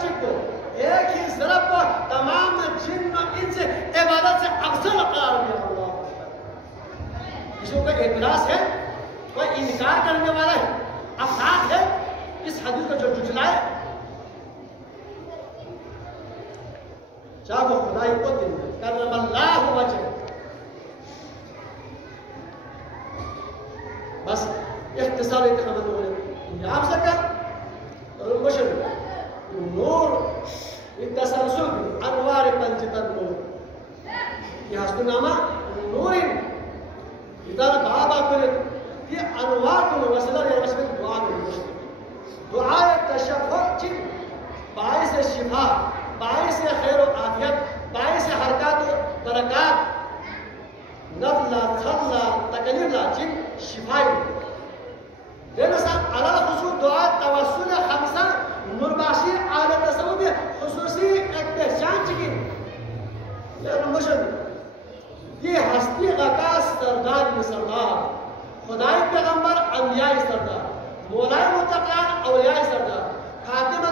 چک کو ایک ہی ضرب کو تمام جن و انس عبادت سے افضل قرار دیا اللہ اس کو کوئی اعتراض ہے کوئی انکار کرنے والا ہے افراد ہے اس حدیث کو جو جھٹلائے چاہو خدائی کو دن کرم اللہ وجہ بس اختصار اتخامت ہونے آپ سے کر المشر نور التسلسل انوار پنچت نور یہ حسن نامہ نور ادھر بابا کرے یہ انوار کو وصلہ یا وصلہ دعا میں دعا تشفع چن باعث شفا باعث خیر و عافیت باعث حرکات و برکات نفلا خلا تکلیف لا جن شفائی لینا صاحب علا خصوص دعا توسل خمسہ نرباشی اعلی تصوب خصوصی احتشام چکی یہ مشن یہ ہستی غکاس سردار میں سردار خدای پیغمبر انبیاء سردار مولای متقیان اولیاء سردار خاتم